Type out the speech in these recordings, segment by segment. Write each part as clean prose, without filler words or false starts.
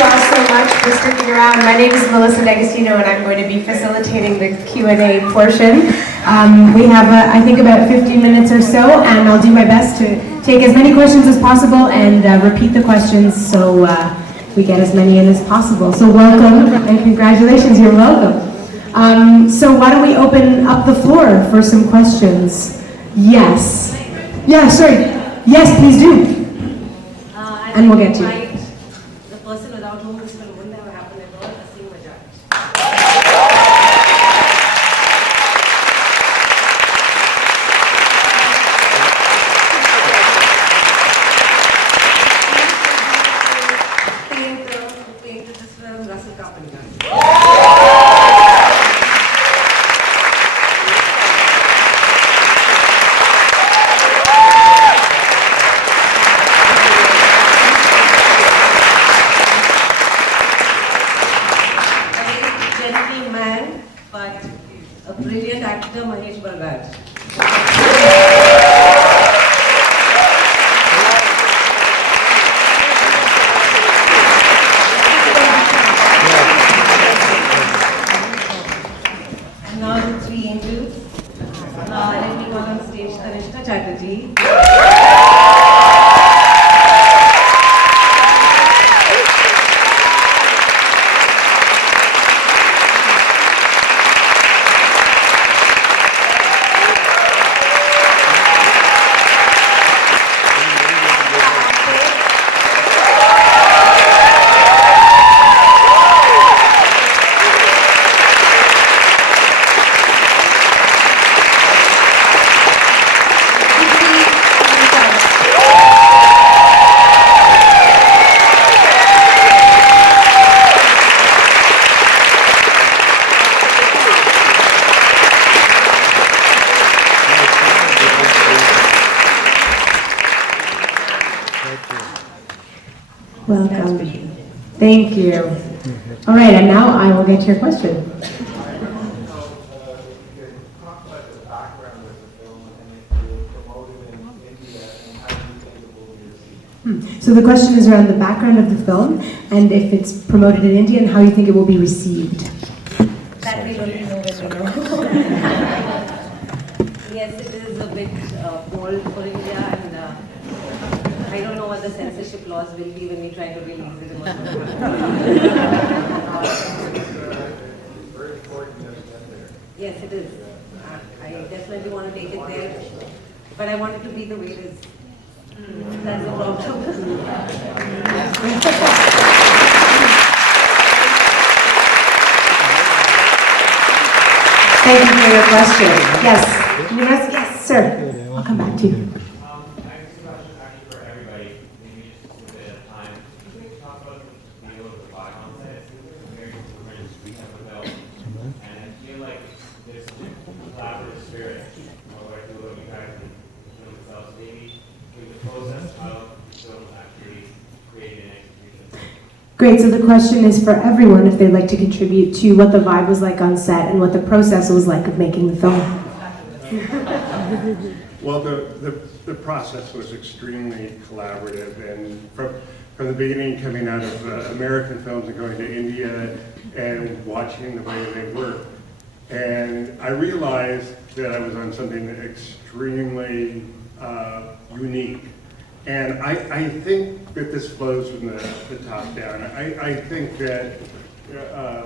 all so much for sticking around. My name is Melissa D'Agostino, and I'm going to be facilitating the Q&A portion. We have, I think, about 15 minutes or so, and I'll do my best to take as many questions as possible and repeat the questions so we get as many in as possible. So welcome, and congratulations, you're welcome. So why don't we open up the floor for some questions? Yes. Yeah, sorry. Yes, please do. And we'll get to you. The person without whom this wouldn't have happened at all, Asim Bajaj. Who painted this film, Russell Carpenter. Brilliant actor Mahesh Bargaj. And now the three angels. Let me call on stage Tannishtha Chatterjee. Welcome. Thank you. All right, and now I will get to your question. So the question is around the background of the film and if it's promoted in India and how you think it will be received. That we don't know when we know. Yes, it is a bit bold for India, and I don't know what the censorship laws will be when we try to release it. Yes, it is. I definitely want to take it there, but I want it to be the way it is. That's the problem. Thank you for your question. Yes. Yes, sir. I'll come back to you. I have a question actually for everybody, maybe just a bit of time. Can we talk about the deal of the vibe on set? It's very different of the film. And I feel like there's such a collaborative spirit. What you guys can film yourselves. Maybe the process of the film actually creating an execution. Great, so the question is for everyone if they'd like to contribute to what the vibe was like on set and what the process was like of making the film. Well, the process was extremely collaborative, and from the beginning, coming out of American films and going to India and watching the way they work, and I realized that I was on something extremely unique. And I think that this flows from the top down. I think that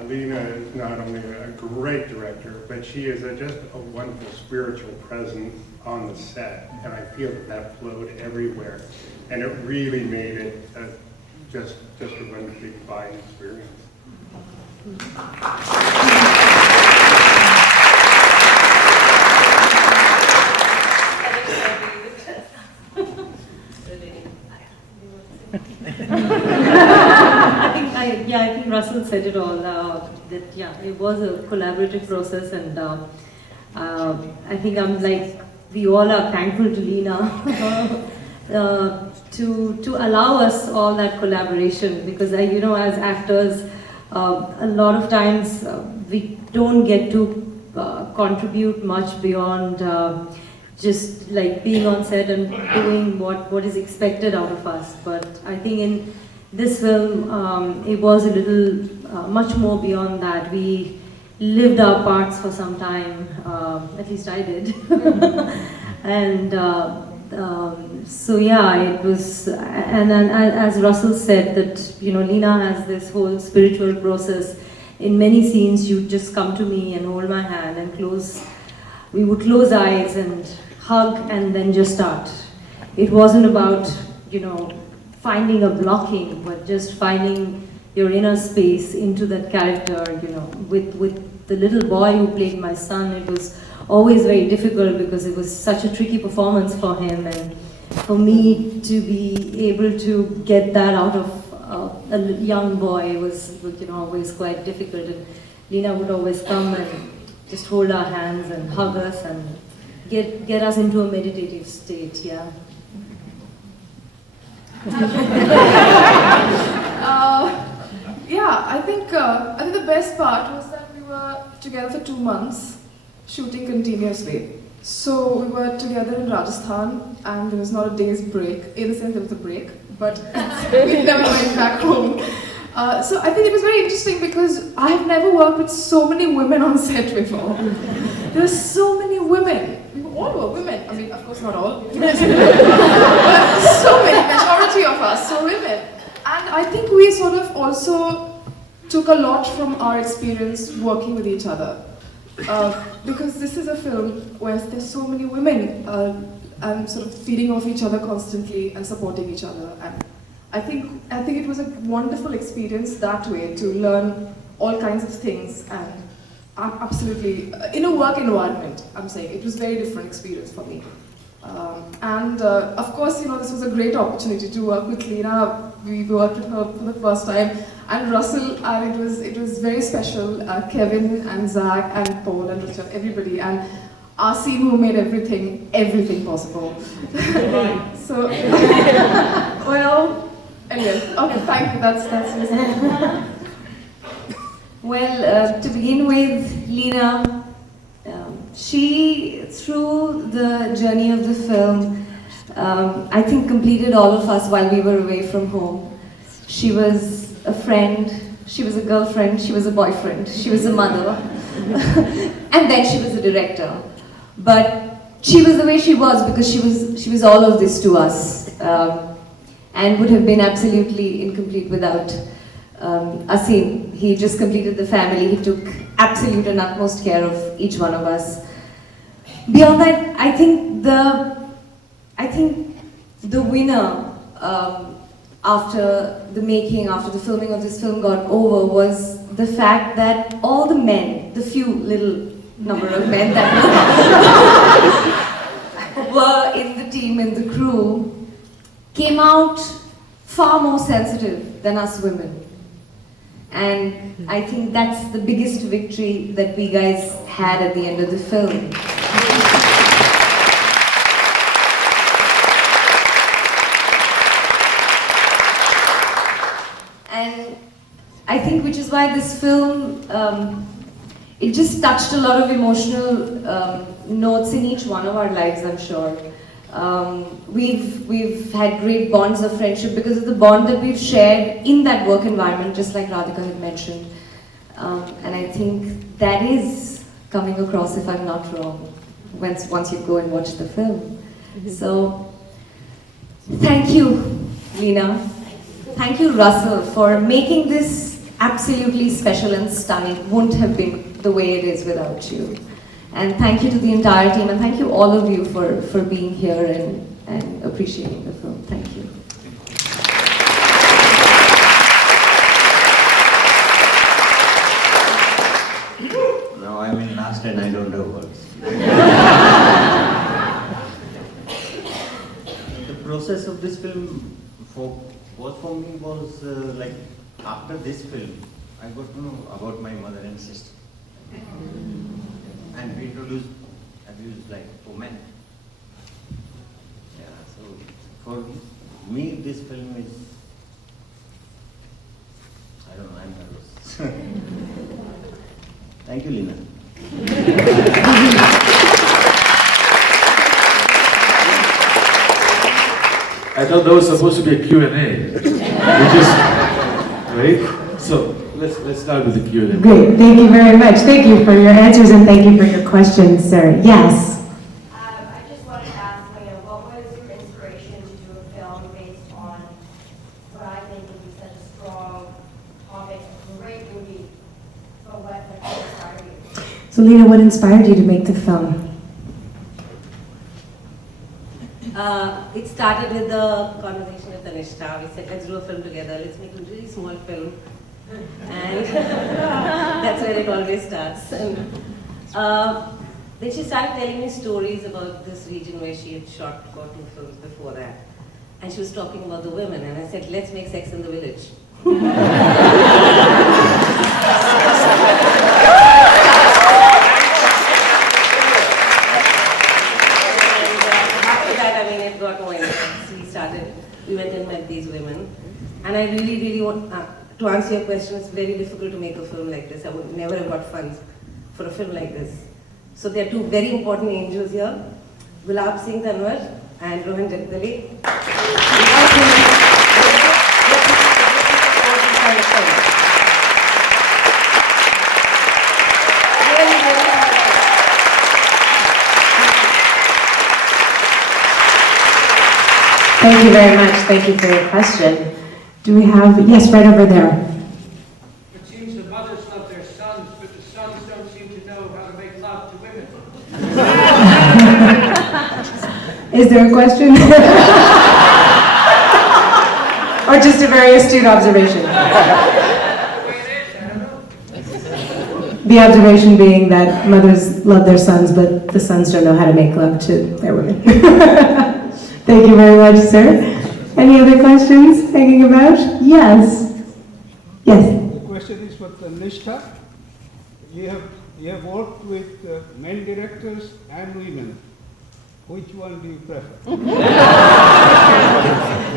Leena is not only a great director, but she is just a wonderful spiritual presence on the set. And I feel that flowed everywhere. And it really made it just a wonderfully fine experience. I think Russell said it all. It was a collaborative process, and I think we all are thankful to Leena to allow us all that collaboration, because as actors, a lot of times we don't get to contribute much beyond just like being on set and doing what is expected out of us. But I think in this film, it was a little much more beyond that. We lived our parts for some time, at least I did. And so yeah, it was, and as Russell said, that Leena has this whole spiritual process. In many scenes, you just come to me and hold my hand and we would close eyes and hug and then just start. It wasn't about, finding a blocking, but just finding your inner space into that character, with the little boy who played my son. It was always very difficult because it was such a tricky performance for him, and for me to be able to get that out of a young boy was always quite difficult. And Leena would always come and just hold our hands and hug us and get us into a meditative state. Yeah. Yeah, I think the best part was that we were together for 2 months, shooting continuously. So we were together in Rajasthan, and there was not a day's break. In the sense, there was a break, but we never went back home. So I think it was very interesting because I've never worked with so many women on set before. There were so many women. We all were women. I mean, of course, not all. But so many, majority of us, so women. And I think we sort of also took a lot from our experience working with each other. Because this is a film where there's so many women and sort of feeding off each other constantly and supporting each other. And I think it was a wonderful experience that way, to learn all kinds of things, and absolutely in a work environment. I'm saying it was a very different experience for me. Of course, this was a great opportunity to work with Leena. We worked with her for the first time, and Russell, and it was very special. Kevin and Zach and Paul and Richard, everybody, and our team who made everything possible. So, well, anyway, okay, thank you. That's it. Well, to begin with, Leena. She, through the journey of the film, I think completed all of us while we were away from home. She was a friend, she was a girlfriend, she was a boyfriend, she was a mother, and then she was a director. But she was the way she was because she was all of this to us, and would have been absolutely incomplete without Asim. He just completed the family. He took absolute and utmost care of each one of us. Beyond that, I think the winner after the filming of this film got over was the fact that all the men, the few little number of men that were in the team, in the crew, came out far more sensitive than us women. And I think that's the biggest victory that we guys had at the end of the film. And I think which is why this film, it just touched a lot of emotional notes in each one of our lives, I'm sure. We've had great bonds of friendship because of the bond that we've shared in that work environment, just like Radhika had mentioned. And I think that is coming across, if I'm not wrong, once you go and watch the film. So, thank you, Leena. Thank you, Russell, for making this absolutely special and stunning. Wouldn't have been the way it is without you. And thank you to the entire team, and thank you all of you for being here and appreciating the film. Thank you. Now I'm in last and I don't have words. The process of this film was for me was like after this film, I got to know about my mother and sister. And we introduced abuse like women. Yeah, so for me this film is, I don't know, I'm nervous. Thank you, Leena. I thought that was supposed to be a Q&A. Right? So let's start with the Q&A. Great, thank you very much. Thank you for your answers and thank you for your questions, sir. Yes. I just wanted to ask, what was your inspiration to do a film based on what I think would be such a strong topic, a great movie, but what inspired you? So Leena, what inspired you to make the film? It started with the conversation with Tannishtha. We said, let's do a film together, let's make a really small film. And that's where it always starts. And then she started telling me stories about this region where she had shot 2 films before that. And she was talking about the women, and I said, let's make Sex in the Village. We went and met these women, and I really want, to answer your question, it's very difficult to make a film like this. I would never have got funds for a film like this. So there are 2 very important angels here, Gulab Singh Tanwar and Rohan Jagdale. Thank you very much. Thank you for your question. Do we have, yes, right over there. It seems the mothers love their sons, but the sons don't seem to know how to make love to women. Is there a question? Or just a very astute observation? The observation being that mothers love their sons, but the sons don't know how to make love to their women. Thank you very much, sir. Any other questions hanging about? Yes. Yes. The question is for Tannishtha. You have worked with men directors and women. Which one do you prefer?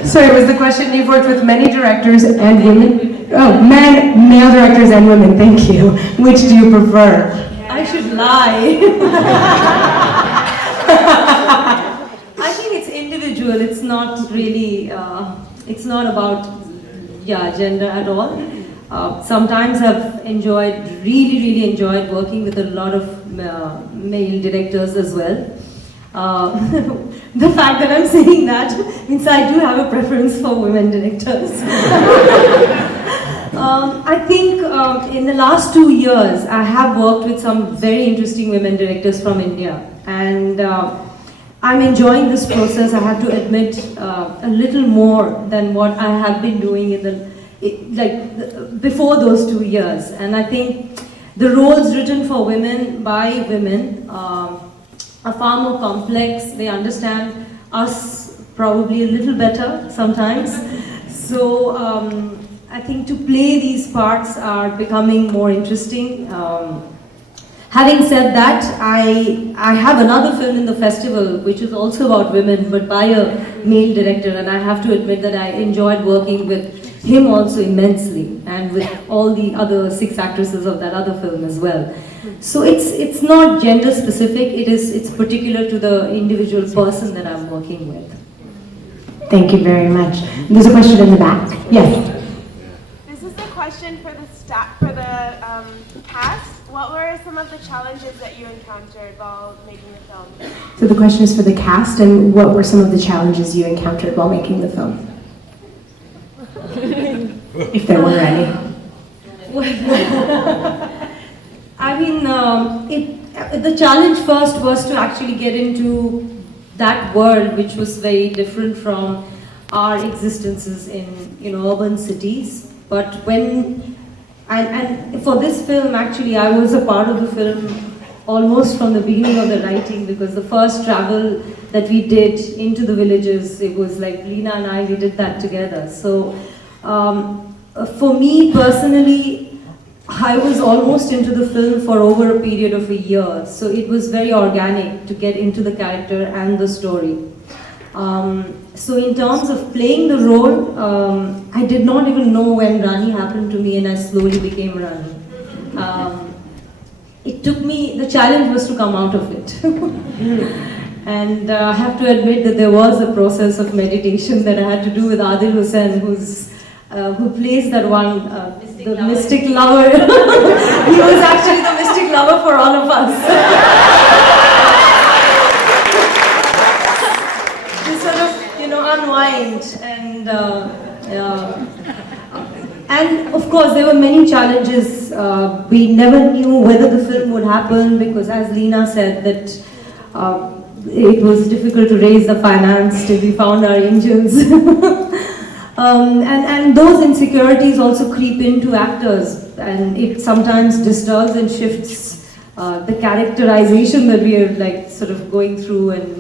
Sorry, was the question, you've worked with many directors and women? Oh, male directors and women, thank you. Which do you prefer? I should lie. I think it's individual. It's not really, it's not about, gender at all. Sometimes I've really enjoyed working with a lot of male directors as well. The fact that I'm saying that means I do have a preference for women directors. I think in the last 2 years, I have worked with some very interesting women directors from India, and I'm enjoying this process, I have to admit, a little more than what I have been doing before those 2 years. And I think the roles written for women by women are far more complex. They understand us probably a little better sometimes. So I think to play these parts are becoming more interesting. Having said that, I have another film in the festival which is also about women, but by a male director, and I have to admit that I enjoyed working with him also immensely, and with all the other 6 actresses of that other film as well. So it's not gender specific, it's particular to the individual person that I'm working with. Thank you very much. There's a question in the back. Yes. This is a question for the cast. What were some of the challenges that you encountered while making the film? So the question is for the cast, and what were some of the challenges you encountered while making the film? If there were any. I mean, the challenge first was to actually get into that world, which was very different from our existences in urban cities. But when and for this film, actually, I was a part of the film almost from the beginning of the writing, because the first travel that we did into the villages, it was like Leena and I, we did that together. So for me personally, I was almost into the film for over a period of a year. So it was very organic to get into the character and the story. So in terms of playing the role, I did not even know when Rani happened to me, and I slowly became Rani. It took me, the challenge was to come out of it. And I have to admit that there was a process of meditation that I had to do with Adil Hussain, who plays that one, the mystic lover. He was actually the mystic lover for all of us. To sort of, unwind and of course there were many challenges. We never knew whether the film would happen because, as Leena said, that it was difficult to raise the finance till we found our angels. And those insecurities also creep into actors, and it sometimes disturbs and shifts the characterization that we are sort of going through, and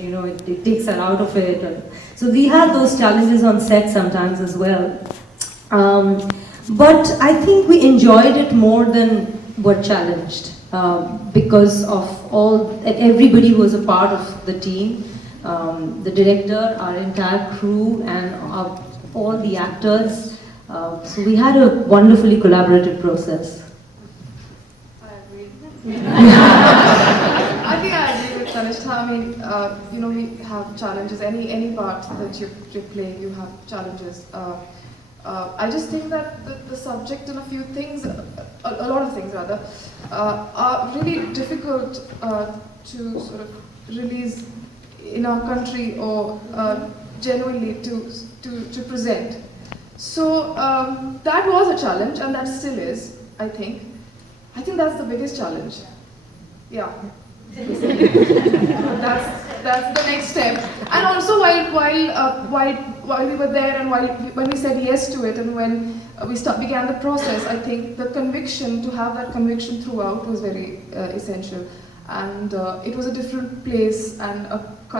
it takes her out of it. And so we had those challenges on set sometimes as well. But I think we enjoyed it more than were challenged because of everybody who was a part of the team, the director, our entire crew, and all the actors. So we had a wonderfully collaborative process. I agree. I think I agree with Tannishtha. I mean, we have challenges. Any part that you play, you have challenges. I just think that the subject and a few things, a lot of things rather, are really difficult to sort of release in our country or genuinely to present. So that was a challenge, and that still is, I think. I think that's the biggest challenge. Yeah. That's the next step. And also while we were there and when we said yes to it and when we began the process, I think the conviction, to have that conviction throughout, was very essential. And it was a different place and a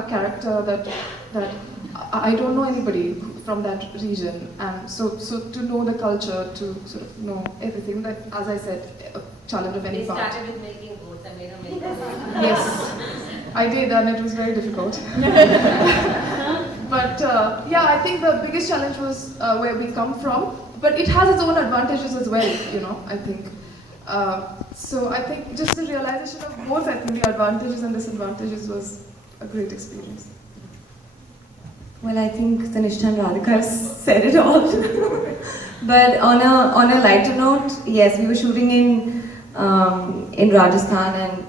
character that I don't know anybody from that region, and so to know the culture, to sort of know everything, that, as I said, a challenge of any part. They started with milking goats and made a milk. Yes, I did, and it was very difficult. But yeah, I think the biggest challenge was where we come from, but it has its own advantages as well, I think. So I think just the realization of both, I think the advantages and disadvantages was a great experience. Well, I think Tannishtha and Radhika said it all. But on a lighter note, yes, we were shooting in Rajasthan, and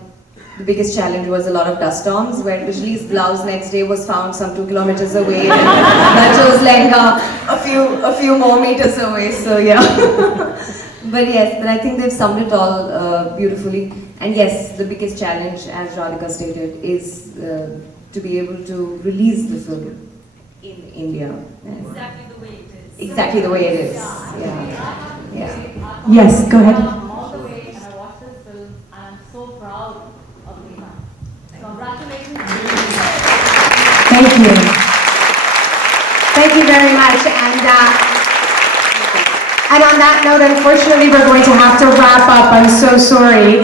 the biggest challenge was a lot of dust storms, where Bijli's blouse next day was found some 2 kilometers away, and Nacho's lehenga a few more meters away. So yeah. But I think they've summed it all beautifully. And yes, the biggest challenge, as Radhika stated, is to be able to release the film in India. Exactly the way it is. Exactly the way it is. Yeah. Yes, go ahead. All the way, and I watched this film, and I'm so proud of Leena. Congratulations. Thank you. Thank you very much. And on that note, unfortunately, we're going to have to wrap up. I'm so sorry.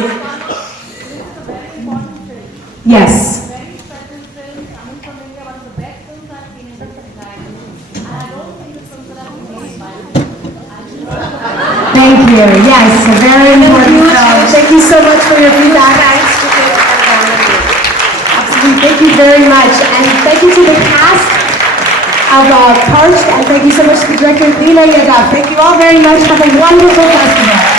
Yes. Very special film, coming from India, one of the best films I've seen in such a time. And I don't think this film could have been made by Thank you. Yes, a very important film. Thank you so much for your feedback. Absolutely. Thank you very much. And thank you to the cast of Parched, and thank you so much to the director, Leena Yadav. Thank you all very much. Have a wonderful festival.